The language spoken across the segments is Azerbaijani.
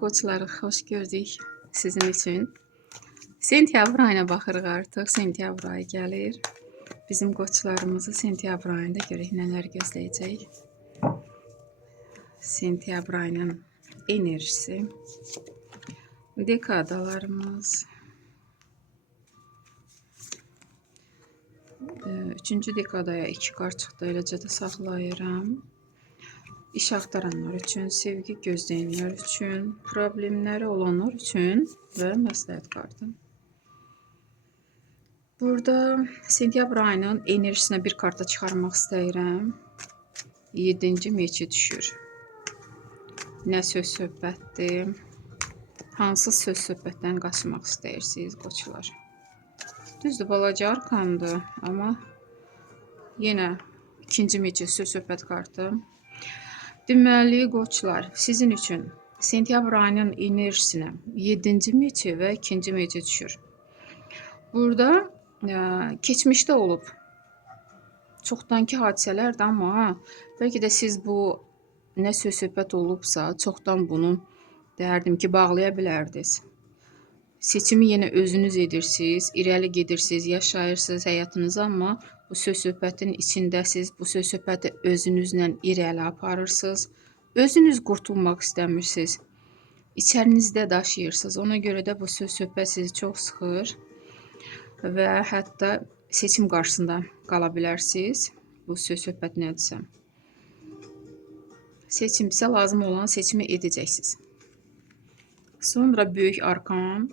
Qoçları xoş gördük sizin üçün. Sentyabr ayına baxırıq artıq. Sentyabr ayı gəlir. Bizim qoçlarımızı sentyabr ayında görək nələr gözləyəcək. Sentyabr ayının enerjisi. Dekadalarımız. 3-cü dekadaya 2 kart çıxdı. Eləcə də saxlayıram. İş axtaranlar üçün, sevgi gözləyənlər üçün, problemləri olanlar üçün və məsləhət kartı. Burada sentyabr ayının enerjisinə bir karta çıxarmaq istəyirəm. 7-ci meçi düşür. Nə söz söhbətdir? Hansı söz söhbətdən qaçmaq istəyirsiniz qoçlar? Düzdür, balaca arkandır, amma yenə ikinci meçi söz söhbət kartı. Deməli, qoçlar, sizin üçün sentyabr ayının enerjisinə 7-ci meçi və 2-ci meçi düşür. Burada keçmişdə olub çoxdankı hadisələrdir, amma bəlkə də siz bu nə söz söhbət olubsa, çoxdan bunu deyərdim ki, bağlaya bilərdiniz. Seçimi yenə özünüz edirsiniz, irəli gedirsiniz, yaşayırsınız həyatınızı, amma bu söz söhbətin içindəsiz, bu söz söhbəti özünüzlə irəli aparırsınız. Özünüz qurtulmaq istəmirsiniz. İçərinizdə daşıyırsınız. Ona görə də bu söz söhbət sizi çox sıxır və hətta seçim qarşısında qala bilərsiniz. Bu söz söhbət nədirsə. Seçimsə lazım olan seçimi edəcəksiniz. Sonra böyük arkan,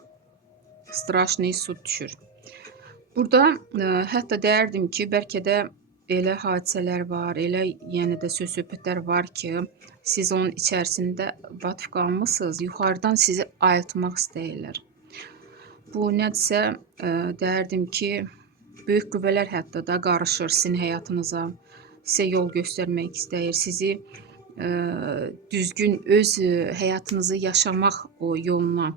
Straşni sud düşür. Burada hətta deyərdim ki, bəlkə də elə hadisələr var, elə yəni də söz söhbətlər var ki, siz onun içərisində batıb qalmısınız, yuxarıdan sizi ayıltmaq istəyirlər. Bu nədirsə, deyərdim ki, böyük qüvvələr hətta da qarışır sizin həyatınıza, sizə yol göstərmək istəyir, sizi düzgün öz həyatınızı yaşamaq o yoluna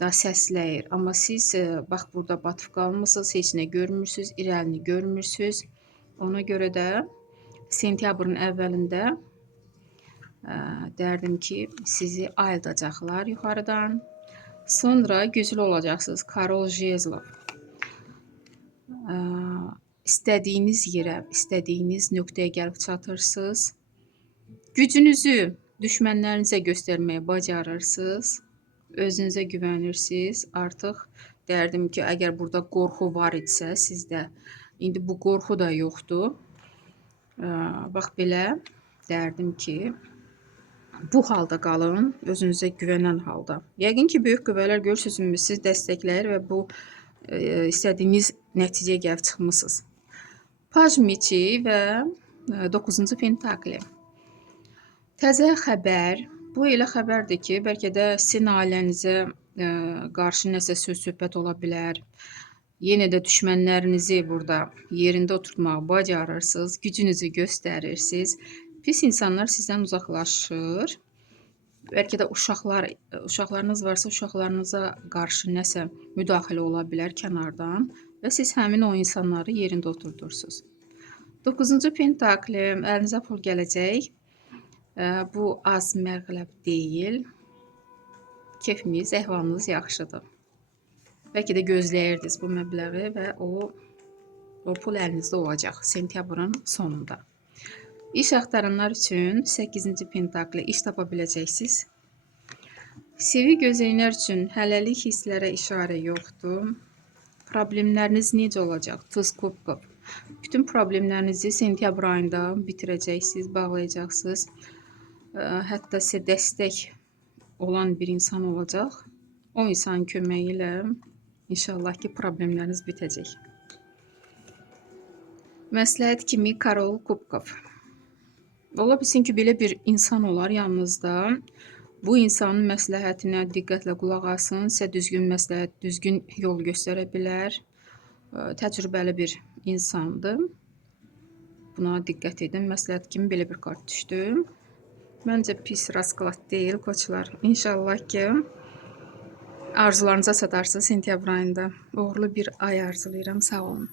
da səsləyir. Amma siz bax burada batıb qalmısınız, heç nə görmürsünüz, irəlini görmürsünüz. Ona görə də sentyabrın əvvəlində deyərdim ki, sizi ayıldacaqlar yuxarıdan. Sonra güclü olacaqsınız. Karol Jezlov. İstədiyiniz yerə, istədiyiniz nöqtəyə gəlib çatırsınız. Gücünüzü düşmənlərinizə göstərməyə bacarırsınız. Özünüzə güvənirsiniz. Artıq deyərdim ki, əgər burada qorxu var idisə sizdə, indi bu qorxu da yoxdur. Bax belə deyərdim ki, bu halda qalın, özünüzə güvənən halda. Yəqin ki, böyük qüvvələr görürsünüzmü, siz dəstəkləyir və bu istədiyiniz nəticəyə gəlib çıxmısınız. Paj meçi və 9-cu pentakli. Təzə xəbər. Bu elə xəbərdir ki, bəlkə də sizin ailənizə qarşı nəsə söz söhbət ola bilər. Yenə də düşmənlərinizi burada yerində oturtmağı bacarırsınız, gücünüzü göstərirsiniz. Pis insanlar sizdən uzaqlaşır. Bəlkə də uşaqlarınız varsa, uşaqlarınıza qarşı nəsə müdaxilə ola bilər kənardan və siz həmin o insanları yerində oturdursunuz. 9-cu pentakli, əlinizə pul gələcək. Bu az məğləb deyil. Keyfiniz, əhvalınız yaxşıdır. Bəlkə də gözləyirdiniz bu məbləği və o pul əlinizdə olacaq sentyabrın sonunda. İş axtaranlar üçün 8-ci pentakli iş tapa biləcəksiniz. Sevgi gözləyənlər üçün hələlik hisslərə işarə yoxdur. Problemləriniz necə olacaq? Tuz kubkov. Bütün problemlərinizi sentyabr ayında bitirəcəksiniz, bağlayacaqsınız. Hətta sizə dəstək olan bir insan olacaq. O insanın köməyi ilə inşallah ki, problemləriniz bitəcək. Məsləhət kimi Karol Kubkov. Ola bilsin ki, belə bir insan olar yanınızda. Bu insanın məsləhətinə diqqətlə qulaq asın. Sizə düzgün məsləhət, düzgün yol göstərə bilər. Təcrübəli bir insandır. Buna diqqət edin. Məsləhət kimi belə bir kart düşdü. Məncə pis rasklad deyil, qoçlar. İnşallah ki, arzularınıza çatarsınız sentyabr ayında. Uğurlu bir ay arzulayıram. Sağ olun.